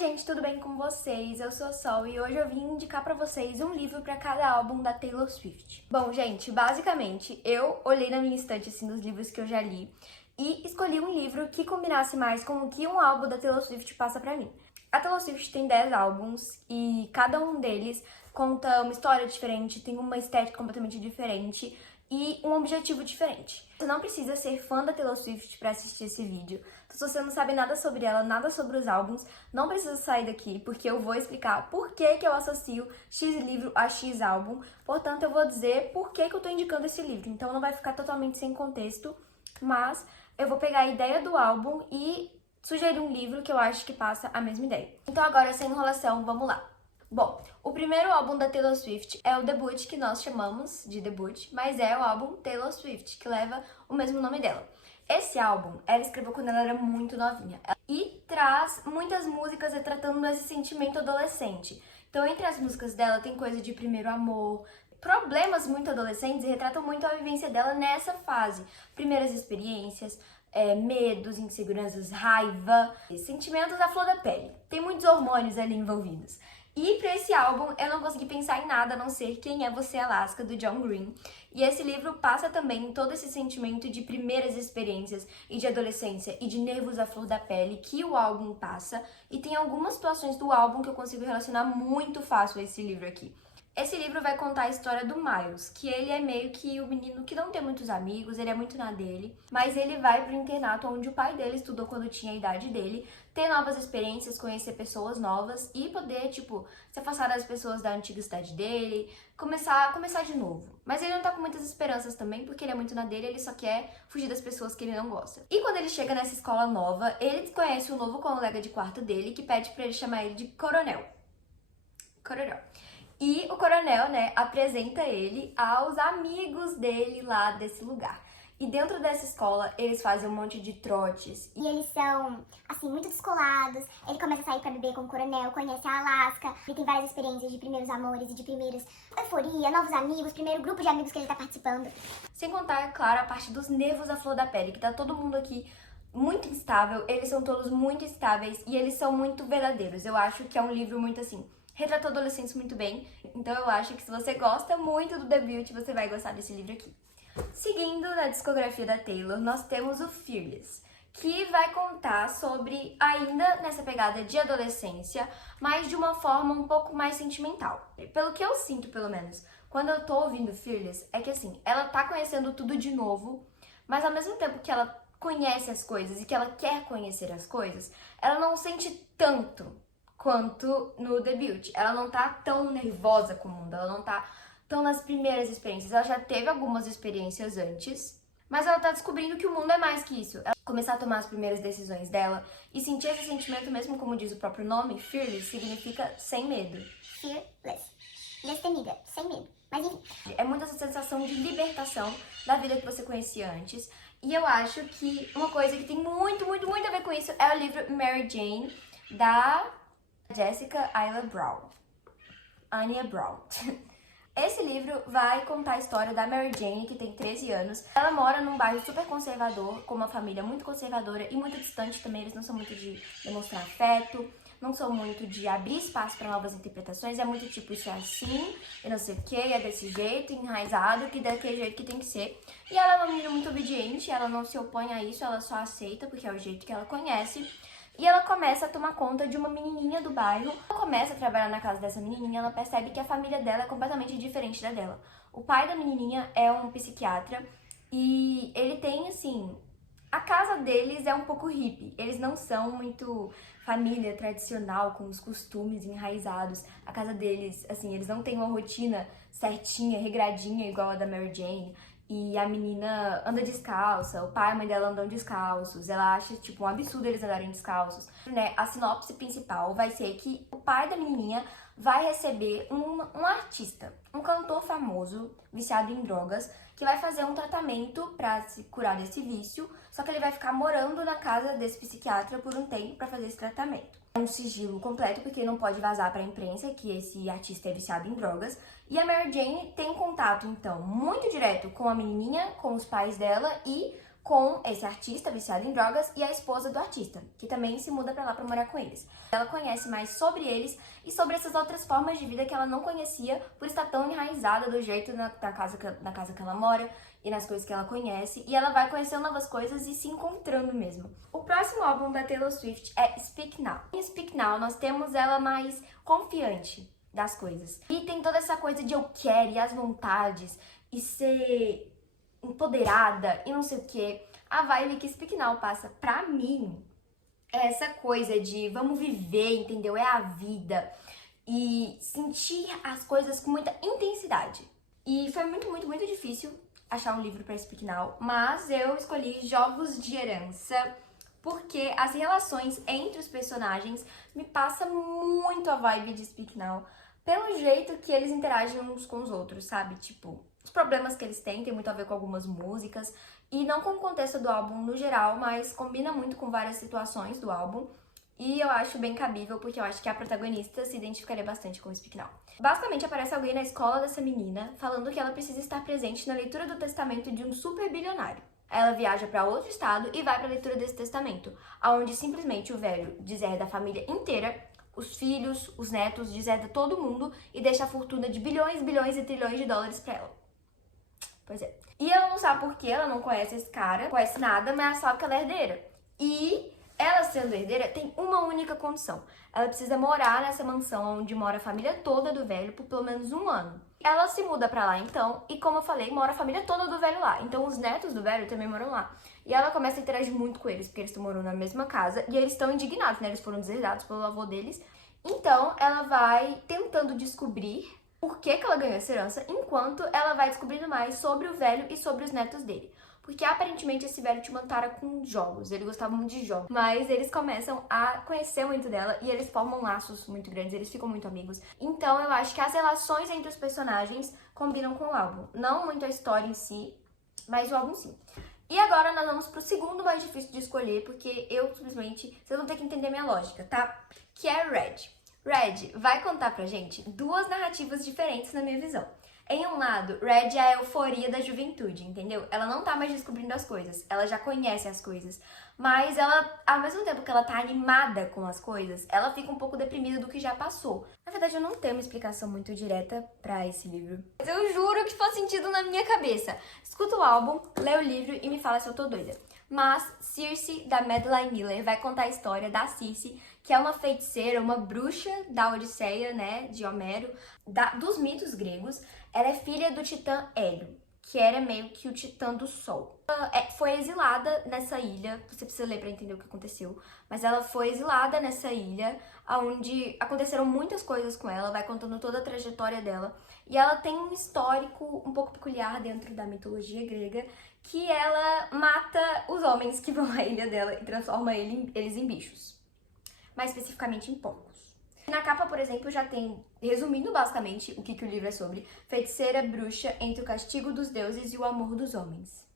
gente, tudo bem com vocês? Eu sou a Sol e hoje eu vim indicar pra vocês um livro pra cada álbum da Taylor Swift. Bom, gente, basicamente, eu olhei na minha estante, assim, dos livros que eu já li e escolhi um livro que combinasse mais com o que um álbum da Taylor Swift passa pra mim. A Taylor Swift tem 10 álbuns e cada um deles conta uma história diferente, tem uma estética completamente diferente e um objetivo diferente. Você não precisa ser fã da Taylor Swift pra assistir esse vídeo. Se você não sabe nada sobre ela, nada sobre os álbuns, não precisa sair daqui, porque eu vou explicar por que eu associo X livro a X álbum. Portanto, eu vou dizer por que eu tô indicando esse livro. Então não vai ficar totalmente sem contexto, mas eu vou pegar a ideia do álbum e sugerir um livro que eu acho que passa a mesma ideia. Então agora, sem enrolação, vamos lá. Bom, o primeiro álbum da Taylor Swift é o debut, que nós chamamos de debut, mas é o álbum Taylor Swift, que leva o mesmo nome dela. Esse álbum, ela escreveu quando ela era muito novinha e traz muitas músicas retratando esse sentimento adolescente. Então, entre as músicas dela tem coisa de primeiro amor, problemas muito adolescentes e retratam muito a vivência dela nessa fase. Primeiras experiências, medos, inseguranças, raiva, sentimentos à flor da pele. Tem muitos hormônios ali envolvidos. E pra esse álbum eu não consegui pensar em nada a não ser Quem é Você, Alaska, do John Green. E esse livro passa também todo esse sentimento de primeiras experiências e de adolescência e de nervos à flor da pele que o álbum passa. E tem algumas situações do álbum que eu consigo relacionar muito fácil a esse livro aqui. Esse livro vai contar a história do Miles, que ele é meio que o menino que não tem muitos amigos, ele é muito na dele, mas ele vai pro internato onde o pai dele estudou quando tinha a idade dele, ter novas experiências, conhecer pessoas novas e poder, se afastar das pessoas da antiga cidade dele, começar de novo. Mas ele não tá com muitas esperanças também, porque ele é muito na dele, ele só quer fugir das pessoas que ele não gosta. E quando ele chega nessa escola nova, ele conhece um novo colega de quarto dele, que pede pra ele chamar ele de Coronel. E o coronel, apresenta ele aos amigos dele lá desse lugar. E dentro dessa escola, eles fazem um monte de trotes. E eles são, assim, muito descolados. Ele começa a sair pra beber com o coronel, conhece a Alaska. Ele tem várias experiências de primeiros amores e de primeiras euforia, novos amigos, primeiro grupo de amigos que ele tá participando. Sem contar, é claro, a parte dos nervos à flor da pele, que tá todo mundo aqui muito instável. Eles são todos muito instáveis e eles são muito verdadeiros. Eu acho que é um livro muito assim... retrata adolescentes muito bem, então eu acho que se você gosta muito do debut, você vai gostar desse livro aqui. Seguindo na discografia da Taylor, nós temos o Fearless, que vai contar sobre, ainda nessa pegada de adolescência, mas de uma forma um pouco mais sentimental. Pelo que eu sinto, pelo menos, quando eu tô ouvindo Fearless, é que assim, ela tá conhecendo tudo de novo, mas ao mesmo tempo que ela conhece as coisas e que ela quer conhecer as coisas, ela não sente tanto quanto no debut. Ela não tá tão nervosa com o mundo, ela não tá tão nas primeiras experiências. Ela já teve algumas experiências antes, mas ela tá descobrindo que o mundo é mais que isso. Ela começar a tomar as primeiras decisões dela e sentir esse sentimento, mesmo como diz o próprio nome, fearless, significa sem medo. Fearless. Destemida, sem medo. Mas enfim. É muito essa sensação de libertação da vida que você conhecia antes. E eu acho que uma coisa que tem muito a ver com isso é o livro Mary Jane, da Jessica Aya Brown. Anya Brown. Esse livro vai contar a história da Mary Jane, que tem 13 anos. Ela mora num bairro super conservador, com uma família muito conservadora e muito distante também. Eles não são muito de demonstrar afeto, não são muito de abrir espaço para novas interpretações. É muito tipo, isso é assim, e não sei o que, é desse jeito, enraizado, que daquele jeito que tem que ser. E ela é uma menina muito obediente, ela não se opõe a isso, ela só aceita, porque é o jeito que ela conhece. E ela começa a tomar conta de uma menininha do bairro. Ela começa a trabalhar na casa dessa menininha, ela percebe que a família dela é completamente diferente da dela. O pai da menininha é um psiquiatra e ele tem, assim... A casa deles é um pouco hippie. Eles não são muito família tradicional, com os costumes enraizados. A casa deles, assim, eles não têm uma rotina certinha, regradinha, igual a da Mary Jane. E a menina anda descalça, o pai e a mãe dela andam descalços, ela acha, um absurdo eles andarem descalços. A sinopse principal vai ser que o pai da menininha vai receber um artista, um cantor famoso, viciado em drogas, que vai fazer um tratamento pra se curar desse vício, só que ele vai ficar morando na casa desse psiquiatra por um tempo pra fazer esse tratamento. É um sigilo completo, porque não pode vazar pra imprensa que esse artista é viciado em drogas. E a Mary Jane tem contato, então, muito direto com a menininha, com os pais dela e com esse artista viciado em drogas e a esposa do artista, que também se muda pra lá pra morar com eles. Ela conhece mais sobre eles e sobre essas outras formas de vida que ela não conhecia por estar tão enraizada do jeito na casa que ela mora e nas coisas que ela conhece, e ela vai conhecendo novas coisas e se encontrando mesmo. O próximo álbum da Taylor Swift é Speak Now. Em Speak Now nós temos ela mais confiante das coisas. E tem toda essa coisa de eu quero e as vontades e ser empoderada e não sei o que. A vibe que Speak Now passa pra mim é essa coisa de vamos viver, entendeu? É a vida. E sentir as coisas com muita intensidade. E foi muito difícil achar um livro pra Speak Now, mas eu escolhi Jogos de Herança porque as relações entre os personagens me passam muito a vibe de Speak Now, pelo jeito que eles interagem uns com os outros, sabe? Tipo, os problemas que eles têm tem muito a ver com algumas músicas, e não com o contexto do álbum no geral, mas combina muito com várias situações do álbum. E eu acho bem cabível, porque eu acho que a protagonista se identificaria bastante com o Speak Now. Basicamente, aparece alguém na escola dessa menina falando que ela precisa estar presente na leitura do testamento de um super bilionário. Ela viaja para outro estado e vai para a leitura desse testamento, onde simplesmente o velho deserda a família inteira, os filhos, os netos, deserda todo mundo e deixa a fortuna de bilhões e trilhões de dólares para ela. Pois é. E ela não sabe por que ela não conhece esse cara, não conhece nada, mas ela sabe que ela é herdeira. E ela, sendo herdeira, tem uma única condição. Ela precisa morar nessa mansão onde mora a família toda do velho por pelo menos 1 ano. Ela se muda pra lá então, e como eu falei, mora a família toda do velho lá. Então os netos do velho também moram lá. E ela começa a interagir muito com eles, porque eles estão morando na mesma casa e eles estão indignados, né? Eles foram deserdados pelo avô deles. Então ela vai tentando descobrir por que ela ganhou essa herança, enquanto ela vai descobrindo mais sobre o velho e sobre os netos dele. Porque aparentemente esse velho tinha uma tara com jogos, ele gostava muito de jogos. Mas eles começam a conhecer muito dela e eles formam laços muito grandes, eles ficam muito amigos. Então eu acho que as relações entre os personagens combinam com o álbum. Não muito a história em si, mas o álbum sim. E agora nós vamos pro segundo mais difícil de escolher, porque eu simplesmente... Vocês vão ter que entender minha lógica, tá? Que é Red. Red vai contar pra gente 2 narrativas diferentes na minha visão. Em um lado, Red é a euforia da juventude, entendeu? Ela não tá mais descobrindo as coisas, ela já conhece as coisas. Mas ela, ao mesmo tempo que ela tá animada com as coisas, ela fica um pouco deprimida do que já passou. Na verdade, eu não tenho uma explicação muito direta pra esse livro. Mas eu juro que faz sentido na minha cabeça. Escuta o álbum, lê o livro e me fala se eu tô doida. Mas Circe, da Madeline Miller, vai contar a história da Circe, que é uma feiticeira, uma bruxa da Odisseia, né, de Homero, dos mitos gregos. Ela é filha do titã Hélio, que era meio que o titã do sol. Ela foi exilada nessa ilha, você precisa ler pra entender o que aconteceu, mas ela foi exilada nessa ilha, onde aconteceram muitas coisas com ela, vai contando toda a trajetória dela, e ela tem um histórico um pouco peculiar dentro da mitologia grega, que ela mata os homens que vão à ilha dela e transforma eles em bichos, mais especificamente em porcos. Na capa, por exemplo, já tem, resumindo basicamente o que o livro é sobre, feiticeira bruxa entre o castigo dos deuses e o amor dos homens.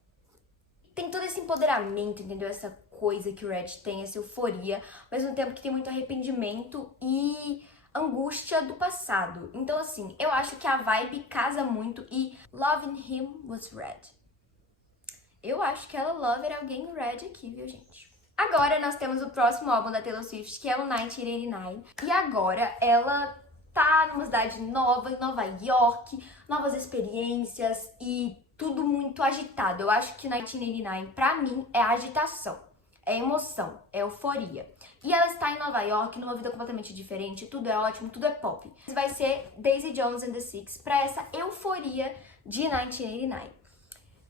Tem todo esse empoderamento, entendeu? Essa coisa que o Red tem, essa euforia, ao mesmo tempo que tem muito arrependimento e angústia do passado. Então, assim, eu acho que a vibe casa muito e Loving Him was Red. Eu acho que ela lover alguém red aqui, viu, gente? Agora nós temos o próximo álbum da Taylor Swift, que é o 1989. E agora ela tá numa cidade nova, em Nova York, novas experiências e tudo muito agitado. Eu acho que 1989, pra mim, é agitação, é emoção, é euforia. E ela está em Nova York, numa vida completamente diferente, tudo é ótimo, tudo é pop. Vai ser Daisy Jones and the Six pra essa euforia de 1989.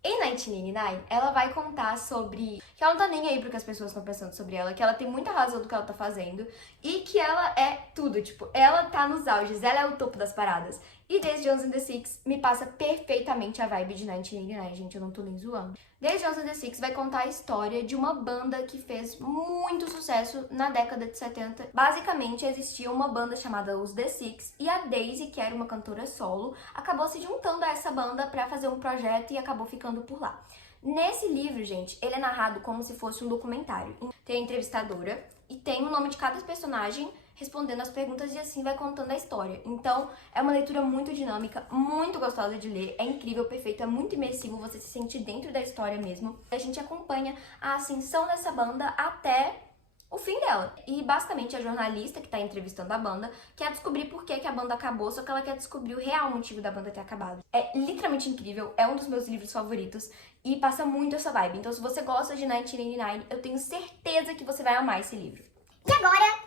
Em 1989, ela vai contar sobre que ela não tá nem aí pro que as pessoas estão pensando sobre ela, que ela tem muita razão do que ela tá fazendo e que ela é tudo, tipo, ela tá nos auges, ela é o topo das paradas. E Daisy Jones and the Six me passa perfeitamente a vibe de 1989, gente, eu não tô nem zoando. Daisy Jones and the Six vai contar a história de uma banda que fez muito sucesso na década de 70. Basicamente, existia uma banda chamada os The Six e a Daisy, que era uma cantora solo, acabou se juntando a essa banda pra fazer um projeto e acabou ficando por lá. Nesse livro, gente, ele é narrado como se fosse um documentário. Tem a entrevistadora e tem o nome de cada personagem respondendo as perguntas e assim vai contando a história. Então, é uma leitura muito dinâmica, muito gostosa de ler, é incrível, perfeito, é muito imersivo, você se sente dentro da história mesmo. A gente acompanha a ascensão dessa banda até o fim dela. E basicamente a jornalista que tá entrevistando a banda quer descobrir por que a banda acabou, só que ela quer descobrir o real motivo da banda ter acabado. É literalmente incrível, é um dos meus livros favoritos e passa muito essa vibe. Então se você gosta de 1989, eu tenho certeza que você vai amar esse livro. E agora,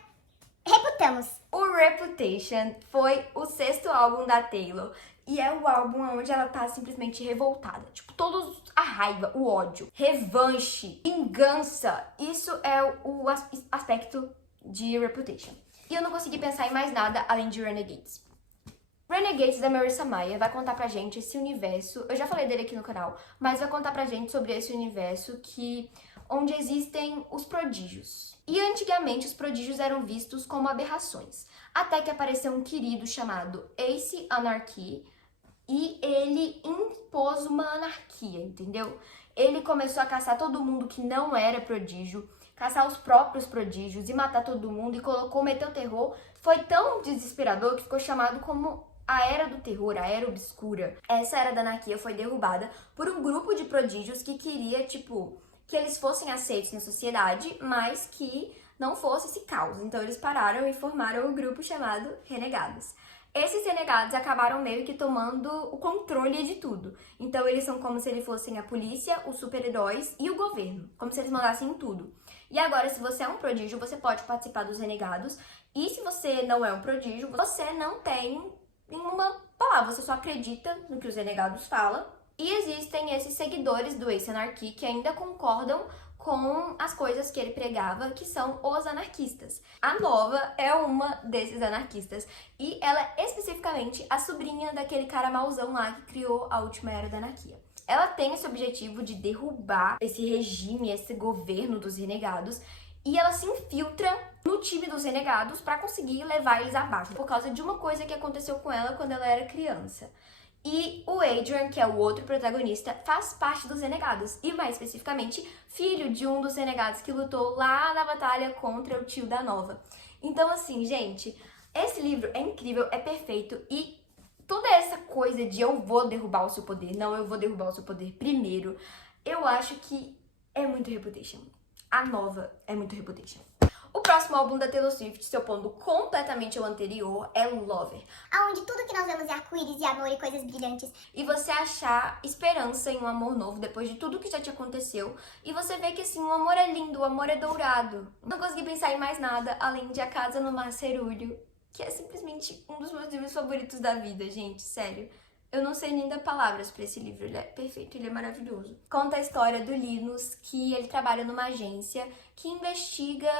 reputamos. O Reputation foi o 6º álbum da Taylor. E é o álbum onde ela tá simplesmente revoltada. Tipo, todos a raiva, o ódio, revanche, vingança. Isso é o aspecto de Reputation. E eu não consegui pensar em mais nada além de Renegades. Renegades, da Marissa Mayer, vai contar pra gente esse universo. Eu já falei dele aqui no canal, mas vai contar pra gente sobre esse universo onde existem os prodígios. E antigamente os prodígios eram vistos como aberrações. Até que apareceu um querido chamado Ace Anarchy, e ele impôs uma anarquia, entendeu? Ele começou a caçar todo mundo que não era prodígio, caçar os próprios prodígios e matar todo mundo e meteu terror. Foi tão desesperador que ficou chamado como a Era do Terror, a Era Obscura. Essa Era da Anarquia foi derrubada por um grupo de prodígios que queria, que eles fossem aceitos na sociedade, mas que não fosse esse caos. Então eles pararam e formaram um grupo chamado Renegados. Esses renegados acabaram meio que tomando o controle de tudo. Então eles são como se eles fossem a polícia, os super-heróis e o governo. Como se eles mandassem em tudo. E agora, se você é um prodígio, você pode participar dos renegados. E se você não é um prodígio, você não tem nenhuma palavra. Você só acredita no que os renegados falam. E existem esses seguidores do Ace Anarchy que ainda concordam com as coisas que ele pregava, que são os anarquistas. A Nova é uma desses anarquistas e ela é especificamente a sobrinha daquele cara mauzão lá que criou a última Era da Anarquia. Ela tem esse objetivo de derrubar esse regime, esse governo dos renegados, e ela se infiltra no time dos renegados para conseguir levar eles abaixo, por causa de uma coisa que aconteceu com ela quando ela era criança. E o Adrian, que é o outro protagonista, faz parte dos renegados. E mais especificamente, filho de um dos renegados que lutou lá na batalha contra o tio da Nova. Então assim, gente, esse livro é incrível, é perfeito. E toda essa coisa de eu vou derrubar o seu poder, não, eu vou derrubar o seu poder primeiro, eu acho que é muito Reputation. A Nova é muito Reputation. O próximo álbum da Taylor Swift, se opondo completamente ao anterior, é Lover. Aonde tudo que nós vemos é arco-íris e amor e coisas brilhantes. E você achar esperança em um amor novo depois de tudo que já te aconteceu. E você vê que assim, o amor é lindo, o amor é dourado. Não consegui pensar em mais nada além de A Casa no Mar Cerúleo, que é simplesmente um dos meus livros favoritos da vida, gente, sério. Eu não sei nem dar palavras pra esse livro, ele é perfeito, ele é maravilhoso. Conta a história do Linus, que ele trabalha numa agência que investiga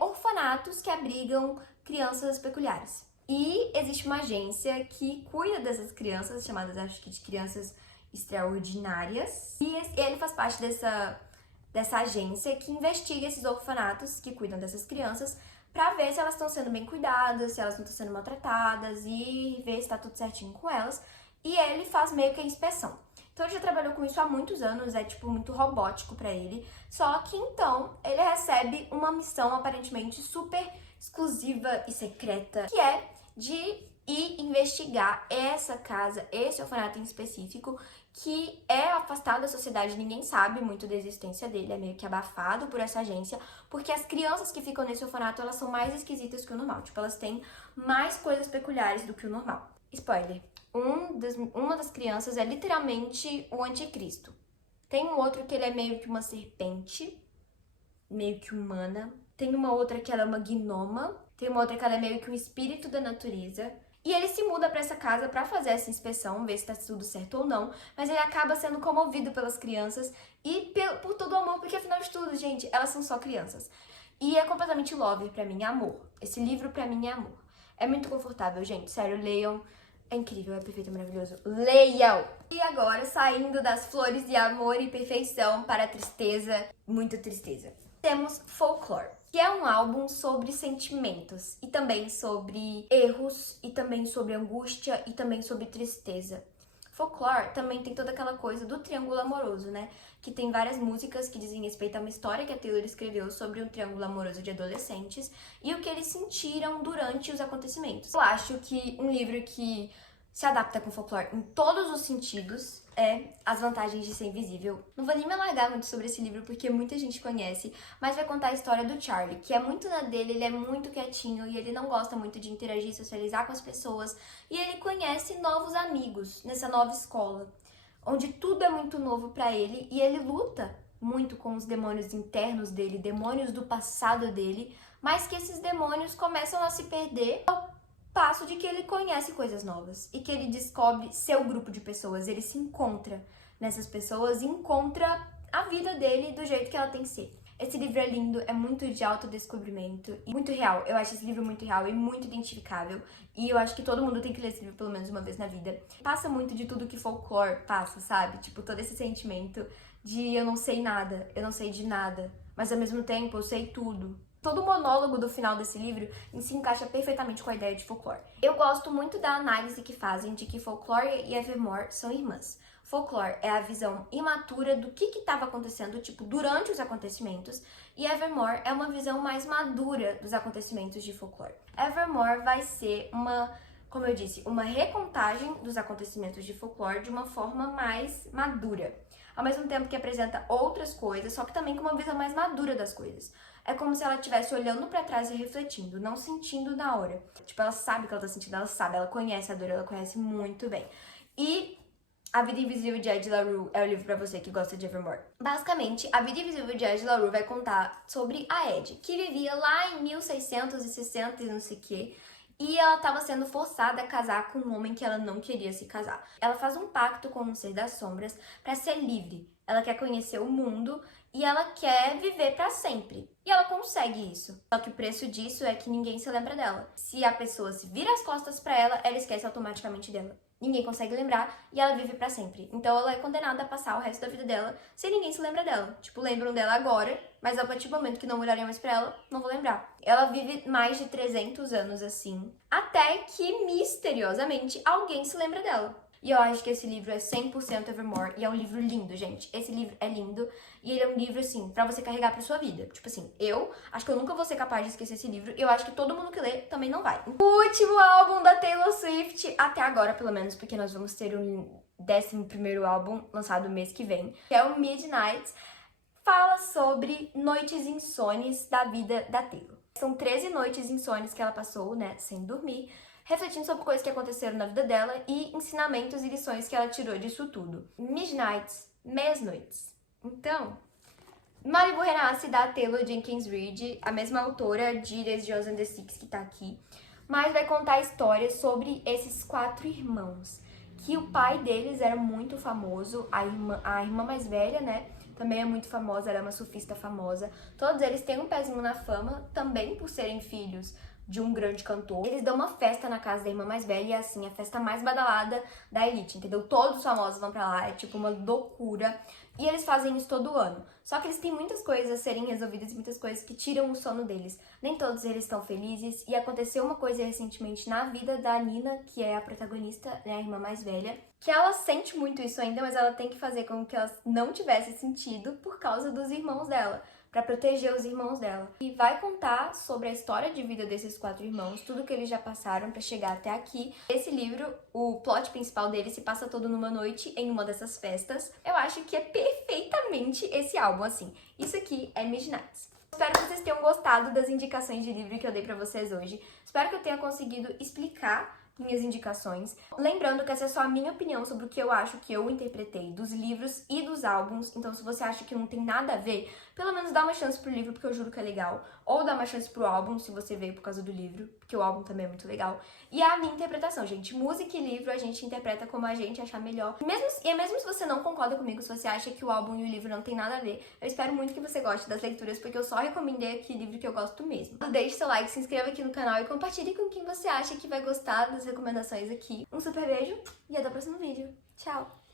orfanatos que abrigam crianças peculiares. E existe uma agência que cuida dessas crianças, chamadas, acho que de crianças extraordinárias. E ele faz parte dessa agência que investiga esses orfanatos que cuidam dessas crianças pra ver se elas estão sendo bem cuidadas, se elas não estão sendo maltratadas e ver se tá tudo certinho com elas. E ele faz meio que a inspeção. Então ele já trabalhou com isso há muitos anos, é tipo muito robótico pra ele. Só que então ele recebe uma missão aparentemente super exclusiva e secreta, que é de ir investigar essa casa, esse orfanato em específico, que é afastado da sociedade, ninguém sabe muito da existência dele, é meio que abafado por essa agência, porque as crianças que ficam nesse orfanato, elas são mais esquisitas que o normal, tipo, elas têm mais coisas peculiares do que o normal. Spoiler. Uma das crianças é literalmente o anticristo. Tem um outro que ele é meio que uma serpente, meio que humana. Tem uma outra que ela é uma gnoma. Tem uma outra que ela é meio que um espírito da natureza. E ele se muda pra essa casa pra fazer essa inspeção, ver se tá tudo certo ou não. Mas ele acaba sendo comovido pelas crianças e por todo o amor, porque afinal de tudo, gente, elas são só crianças. E é completamente Lover pra mim, é amor. Esse livro pra mim é amor. É muito confortável, gente, sério, leiam. É incrível, é perfeito, é maravilhoso. Leiam! E agora, saindo das flores de amor e perfeição para a tristeza, muita tristeza. Temos Folklore, que é um álbum sobre sentimentos, e também sobre erros, e também sobre angústia, e também sobre tristeza. Folklore também tem toda aquela coisa do triângulo amoroso, né? Que tem várias músicas que dizem respeito a uma história que a Taylor escreveu sobre um triângulo amoroso de adolescentes e o que eles sentiram durante os acontecimentos. Eu acho que um livro que se adapta com folclore em todos os sentidos é As Vantagens de Ser Invisível. Não vou nem me alargar muito sobre esse livro porque muita gente conhece, mas vai contar a história do Charlie, que é muito na dele, ele é muito quietinho e ele não gosta muito de interagir, socializar com as pessoas, e ele conhece novos amigos nessa nova escola, onde tudo é muito novo pra ele e ele luta muito com os demônios internos dele, demônios do passado dele, mas que esses demônios começam a se perder passo de que ele conhece coisas novas e que ele descobre seu grupo de pessoas, ele se encontra nessas pessoas e encontra a vida dele do jeito que ela tem que ser. Esse livro é lindo, é muito de autodescobrimento e muito real. Eu acho esse livro muito real e muito identificável e eu acho que todo mundo tem que ler esse livro pelo menos uma vez na vida. Passa muito de tudo que folclore passa, sabe? Tipo, todo esse sentimento de eu não sei nada, eu não sei de nada, mas ao mesmo tempo eu sei tudo. Todo o monólogo do final desse livro se encaixa perfeitamente com a ideia de folclore. Eu gosto muito da análise que fazem de que Folklore e Evermore são irmãs. Folklore é a visão imatura do que estava acontecendo, tipo, durante os acontecimentos, e Evermore é uma visão mais madura dos acontecimentos de Folklore. Evermore vai ser como eu disse, uma recontagem dos acontecimentos de Folklore de uma forma mais madura. Ao mesmo tempo que apresenta outras coisas, só que também com uma visão mais madura das coisas. É como se ela estivesse olhando pra trás e refletindo, não sentindo na hora. Tipo, ela sabe o que ela tá sentindo, ela sabe, ela conhece a dor, ela conhece muito bem. E A Vida Invisível de Ed La Rue é o livro pra você que gosta de Evermore. Basicamente, A Vida Invisível de Ed La Rue vai contar sobre a Ed, que vivia lá em 1660 e não sei o quê, e ela estava sendo forçada a casar com um homem que ela não queria se casar. Ela faz um pacto com um ser das sombras para ser livre. Ela quer conhecer o mundo e ela quer viver para sempre. E ela consegue isso. Só que o preço disso é que ninguém se lembra dela. Se a pessoa se vira as costas para ela, ela esquece automaticamente dela. Ninguém consegue lembrar e ela vive pra sempre. Então ela é condenada a passar o resto da vida dela sem ninguém se lembra dela. Tipo, lembram dela agora, mas a partir do momento que não olharem mais pra ela, não vou lembrar. Ela vive mais de 300 anos assim, até que, misteriosamente, alguém se lembra dela. E eu acho que esse livro é 100% Evermore e é um livro lindo, gente. Esse livro é lindo e ele é um livro, assim, pra você carregar pra sua vida. Tipo assim, eu acho que eu nunca vou ser capaz de esquecer esse livro e eu acho que todo mundo que lê também não vai. O último álbum da Taylor Swift, até agora pelo menos, porque nós vamos ter um 11º álbum lançado mês que vem, que é o Midnight, fala sobre noites insones da vida da Taylor. São 13 noites insones que ela passou, né, sem dormir, refletindo sobre coisas que aconteceram na vida dela e ensinamentos e lições que ela tirou disso tudo. Midnights, meias-noites. Então, Malibu Renasce da Taylor Jenkins Reid, a mesma autora de This Jones and the Six que tá aqui, mas vai contar histórias sobre esses 4 irmãos, que o pai deles era muito famoso, a irmã mais velha, né, também é muito famosa, ela é uma surfista famosa. Todos eles têm um pezinho na fama, também por serem filhos de um grande cantor. Eles dão uma festa na casa da irmã mais velha e é assim, a festa mais badalada da elite, entendeu? Todos os famosos vão pra lá, é tipo uma loucura. E eles fazem isso todo ano. Só que eles têm muitas coisas a serem resolvidas e muitas coisas que tiram o sono deles. Nem todos eles estão felizes. E aconteceu uma coisa recentemente na vida da Nina, que é a protagonista, né, a irmã mais velha, que ela sente muito isso ainda, mas ela tem que fazer com que ela não tivesse sentido por causa dos irmãos dela, pra proteger os irmãos dela. E vai contar sobre a história de vida desses 4 irmãos, tudo que eles já passaram pra chegar até aqui. Esse livro, o plot principal dele se passa todo numa noite em uma dessas festas. Eu acho que é perfeitamente esse álbum, assim. Isso aqui é Midnights. Espero que vocês tenham gostado das indicações de livro que eu dei pra vocês hoje. Espero que eu tenha conseguido explicar minhas indicações. Lembrando que essa é só a minha opinião sobre o que eu acho que eu interpretei dos livros e dos álbuns. Então, se você acha que não tem nada a ver, pelo menos dá uma chance pro livro, porque eu juro que é legal. Ou dá uma chance pro álbum, se você veio por causa do livro, porque o álbum também é muito legal. E a minha interpretação, gente. Música e livro a gente interpreta como a gente achar melhor. Mesmo se você não concorda comigo, se você acha que o álbum e o livro não tem nada a ver, eu espero muito que você goste das leituras, porque eu só recomendei aqui livro que eu gosto mesmo. Deixe seu like, se inscreva aqui no canal e compartilhe com quem você acha que vai gostar das recomendações aqui. Um super beijo e até o próximo vídeo. Tchau!